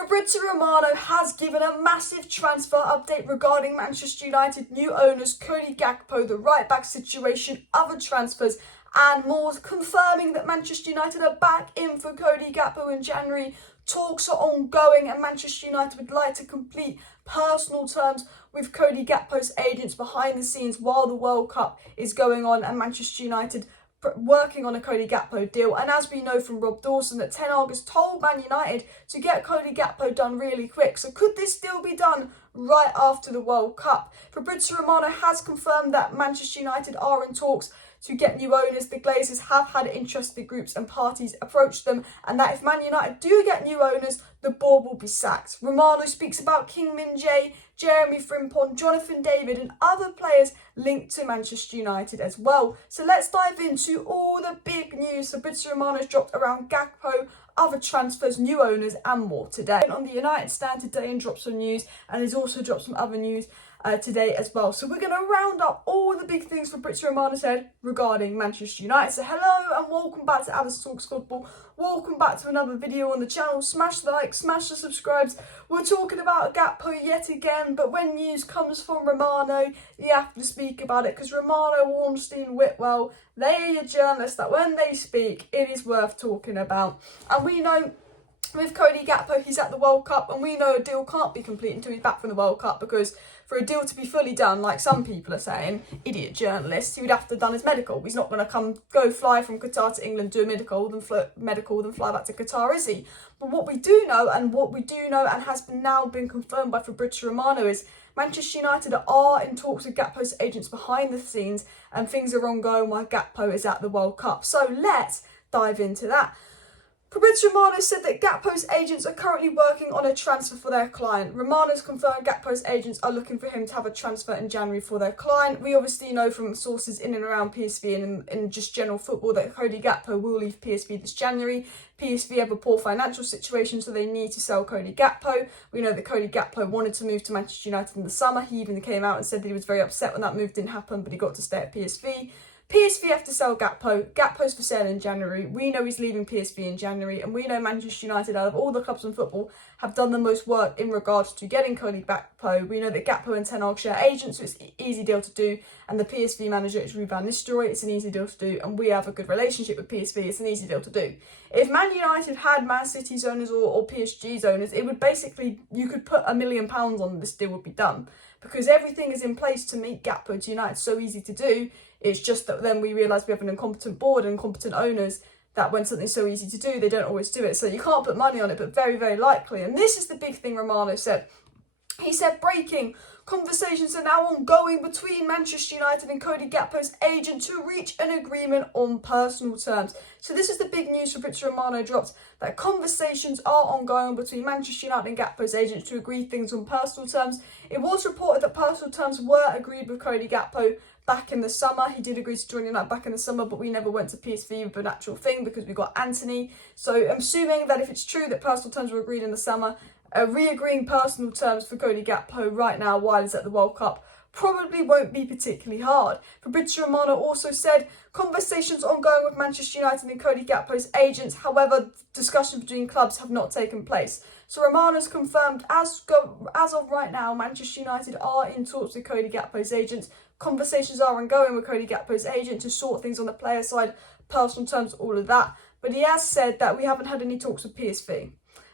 Fabrizio Romano has given a massive transfer update regarding Manchester United new owners Cody Gakpo, the right-back situation, other transfers and more, confirming that Manchester United are back in for Cody Gakpo in January. Talks are ongoing and Manchester United would like to complete personal terms with Cody Gakpo's agents behind the scenes while the World Cup is going on, and Manchester United working on a Cody Gakpo deal. And as we know from Rob Dawson, that Ten Hag has told Man United to get Cody Gakpo done really quick. So could this deal be done right after the World Cup? Fabrizio Romano has confirmed that Manchester United are in talks to get new owners. The Glazers have had interested groups and parties approach them, and that if Man United do get new owners, the board will be sacked. Romano speaks about King Min-jae, Jeremy Frimpong, Jonathan David and other players linked to Manchester United as well. So let's dive into all the big news Fabrizio Romano's dropped around Gakpo, other transfers, new owners and more today. On the United stand today and dropped some news, and he's also dropped some other news today as well. So we're going to round up all the big things Fabrizio Romano said regarding Manchester United. So hello and welcome back to Alice Talks Football. Welcome back to another video on the channel. Smash the like, smash the subscribes. We're talking about Gakpo yet again, but when news comes from Romano, you have to speak about it, because Romano, Ornstein, Whitwell, they are your journalists that when they speak, it is worth talking about. And we know with Cody Gakpo, he's at the World Cup, and we know a deal can't be complete until he's back from the World Cup, because for a deal to be fully done, like some people are saying, idiot journalists, he would have to have done his medical. He's not going to go fly from Qatar to England, do a medical, then fly back to Qatar, is he? But what we do know and has now been confirmed by Fabrizio Romano is Manchester United are in talks with Gakpo's agents behind the scenes, and things are ongoing while Gakpo is at the World Cup. So let's dive into that. Fabrizio Romano said that Gakpo's agents are currently working on a transfer for their client. Romano's confirmed Gakpo's agents are looking for him to have a transfer in January for their client. We obviously know from sources in and around PSV and in just general football that Cody Gakpo will leave PSV this January. PSV have a poor financial situation, so they need to sell Cody Gakpo. We know that Cody Gakpo wanted to move to Manchester United in the summer. He even came out and said that he was very upset when that move didn't happen, but he got to stay at PSV. PSV have to sell Gakpo. Gakpo's for sale in January. We know he's leaving PSV in January, and we know Manchester United, out of all the clubs in football, have done the most work in regards to getting Cody Gakpo. We know that Gakpo and Ten Hag share agents, so it's an easy deal to do, and the PSV manager is Ruud van Nistelrooy. It's an easy deal to do, and we have a good relationship with PSV. It's an easy deal to do. If Man United had Man City's owners or PSG's owners, it would basically, you could put £1 million on this deal would be done, because everything is in place to meet Gakpo to United. So easy to do. It's just that then we realise we have an incompetent board and incompetent owners, that when something's so easy to do, they don't always do it. So you can't put money on it, but very, very likely. And this is the big thing Romano said. He said, breaking, conversations are now ongoing between Manchester United and Cody Gakpo's agent to reach an agreement on personal terms. So this is the big news Fabrizio Romano dropped, that conversations are ongoing between Manchester United and Gakpo's agents to agree things on personal terms. It was reported that personal terms were agreed with Cody Gakpo back in the summer. He did agree to join United back in the summer, but we never went to PSV with an actual thing because we got Anthony. So I'm assuming that if it's true that personal terms were agreed in the summer, re-agreeing personal terms for Cody Gakpo right now while he's at the World Cup probably won't be particularly hard. Fabrizio Romano also said conversations ongoing with Manchester United and Cody Gakpo's agents. However, discussions between clubs have not taken place. So Romano's confirmed as of right now, Manchester United are in talks with Cody Gakpo's agents. Conversations are ongoing with Cody Gakpo's agent to sort things on the player side, personal terms, all of that. But he has said that we haven't had any talks with PSV.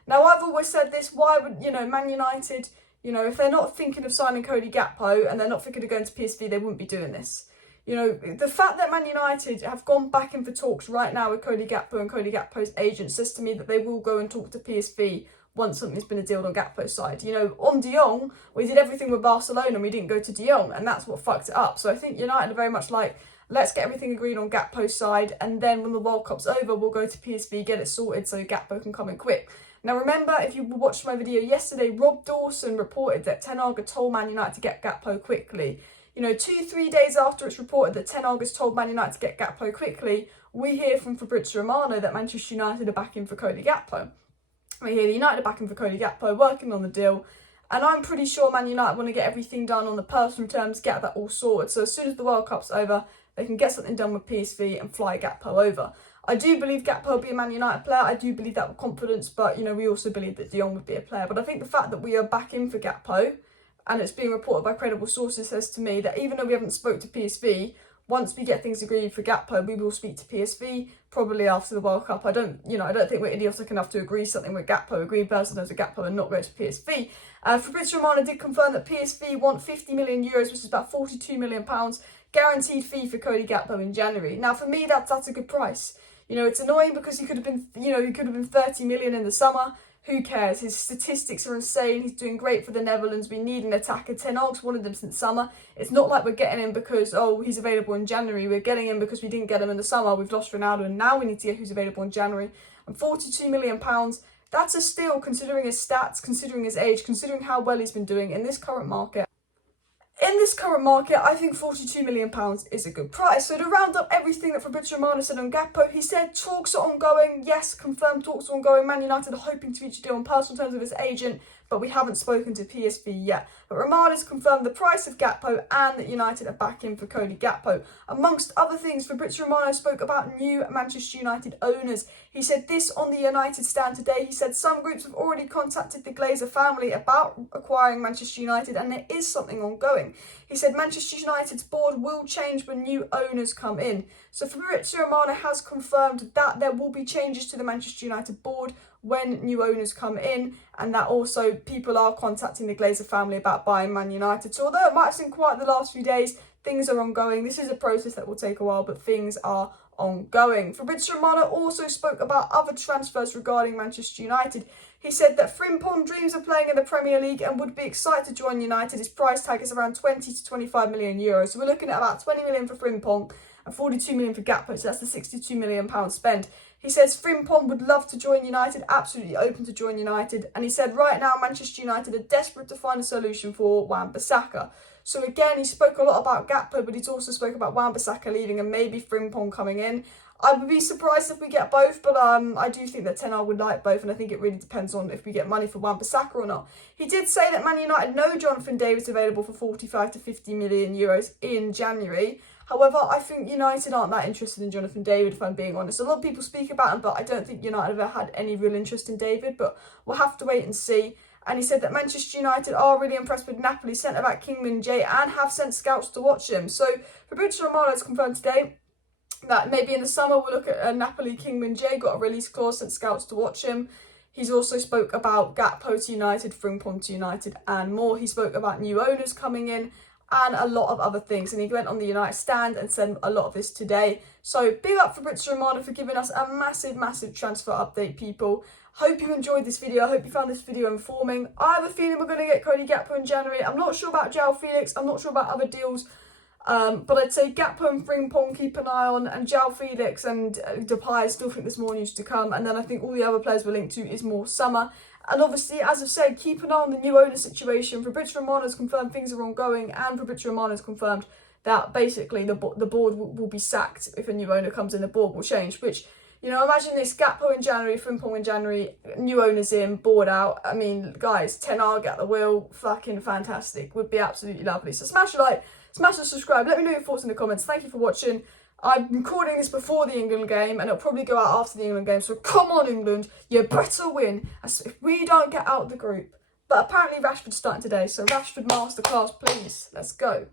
Now, I've always said this, why would, Man United, if they're not thinking of signing Cody Gakpo and they're not thinking of going to PSV, they wouldn't be doing this. The fact that Man United have gone back in for talks right now with Cody Gakpo and Cody Gakpo's agent says to me that they will go and talk to PSV once something's been a deal on Gakpo's side. On De Jong, we did everything with Barcelona and we didn't go to De Jong, and that's what fucked it up. So I think United are very much like, let's get everything agreed on Gakpo's side, and then when the World Cup's over, we'll go to PSV, get it sorted so Gakpo can come in quick. Now remember, if you watched my video yesterday, Rob Dawson reported that Ten Hag had told Man United to get Gakpo quickly. 2-3 days after it's reported that Ten Hag has told Man United to get Gakpo quickly, we hear from Fabrizio Romano that Manchester United are backing for Cody Gakpo. We hear the United are backing for Cody Gakpo, working on the deal, and I'm pretty sure Man United want to get everything done on the personal terms, get that all sorted. So as soon as the World Cup's over, they can get something done with PSV and fly Gakpo over. I do believe Gakpo will be a Man United player. I do believe that with confidence, but, you know, we also believe that De Jong would be a player. But I think the fact that we are back in for Gakpo, and it's being reported by credible sources, says to me that even though we haven't spoke to PSV, once we get things agreed for Gakpo, we will speak to PSV, probably after the World Cup. I don't think we're idiotic enough to agree something with Gakpo, agree personally as a Gakpo and not go to PSV. Fabrizio Romano did confirm that PSV want €50 million, which is about £42 million, guaranteed fee for Cody Gakpo in January. Now, for me, that's a good price. You know, it's annoying because he could have been 30 million in the summer. Who cares? His statistics are insane. He's doing great for the Netherlands. We need an attacker. Ten Hag's wanted him since summer. It's not like we're getting him because, oh, he's available in January. We're getting him because we didn't get him in the summer. We've lost Ronaldo, and now we need to get who's available in January. And £42 million, that's a steal considering his stats, considering his age, considering how well he's been doing in this current market. In this current market, I think £42 million is a good price. So to round up everything that Fabrizio Romano said on Gakpo, he said talks are ongoing. Yes, confirmed talks are ongoing. Man United are hoping to reach a deal on personal terms with his agent, but we haven't spoken to PSV yet. But Romano's confirmed the price of Gakpo and that United are back in for Cody Gakpo. Amongst other things, Fabrizio Romano spoke about new Manchester United owners. He said this on the United stand today. He said some groups have already contacted the Glazer family about acquiring Manchester United, and there is something ongoing. He said Manchester United's board will change when new owners come in. So Fabrizio Romano has confirmed that there will be changes to the Manchester United board when new owners come in, and that also people are contacting the Glazer family about buying Man United. So although it might seem quiet the last few days, things are ongoing. This is a process that will take a while, but things are ongoing. Fabrizio Romano also spoke about other transfers regarding Manchester United. He said that Frimpong dreams of playing in the Premier League and would be excited to join United. His price tag is around 20 to 25 million euros. So we're looking at about 20 million for Frimpong and 42 million for Gakpo. So that's the 62 million pound spend. He says Frimpong would love to join United, absolutely open to join United. And he said right now Manchester United are desperate to find a solution for Wan-Bissaka. So again, he spoke a lot about Gakpo, but he's also spoke about Wan-Bissaka leaving and maybe Frimpong coming in. I would be surprised if we get both, but I do think that Ten Hag would like both, and I think it really depends on if we get money for Wan-Bissaka or not. He did say that Man United know Jonathan David's available for 45 to 50 million euros in January. However, I think United aren't that interested in Jonathan David, if I'm being honest. A lot of people speak about him, but I don't think United have ever had any real interest in David, but we'll have to wait and see. And he said that Manchester United are really impressed with Napoli centre-back King Jae and have sent scouts to watch him. So Fabrizio Romano has confirmed today that maybe in the summer we'll look at Napoli King Jae, got a release clause, sent scouts to watch him. He's also spoke about Gakpo to United, Frimpong to United and more. He spoke about new owners coming in and a lot of other things. And he went on the United stand and said a lot of this today. So big up Fabrizio Romano for giving us a massive, massive transfer update, people. Hope you enjoyed this video. I hope you found this video informing. I have a feeling we're going to get Cody Gakpo in January. I'm not sure about João Felix. I'm not sure about other deals. But I'd say Gakpo and Frimpong keep an eye on, and João Felix and Depay, I still think there's more news to come. And then I think all the other players we're linked to is more summer. And obviously, as I've said, keep an eye on the new owner situation. Fabrizio Romano has confirmed things are ongoing, and Fabrizio Romano has confirmed that basically the board will be sacked if a new owner comes in. The board will change, which, you know, imagine this: Gakpo in January, Frimpong in January, new owners in, board out. I mean, guys, Ten Hag at the wheel, fucking fantastic. Would be absolutely lovely. So smash a like, smash a subscribe. Let me know your thoughts in the comments. Thank you for watching. I'm recording this before the England game, and it'll probably go out after the England game. So come on, England, you better win. If we don't get out of the group. But apparently Rashford's starting today, so Rashford masterclass, please. Let's go.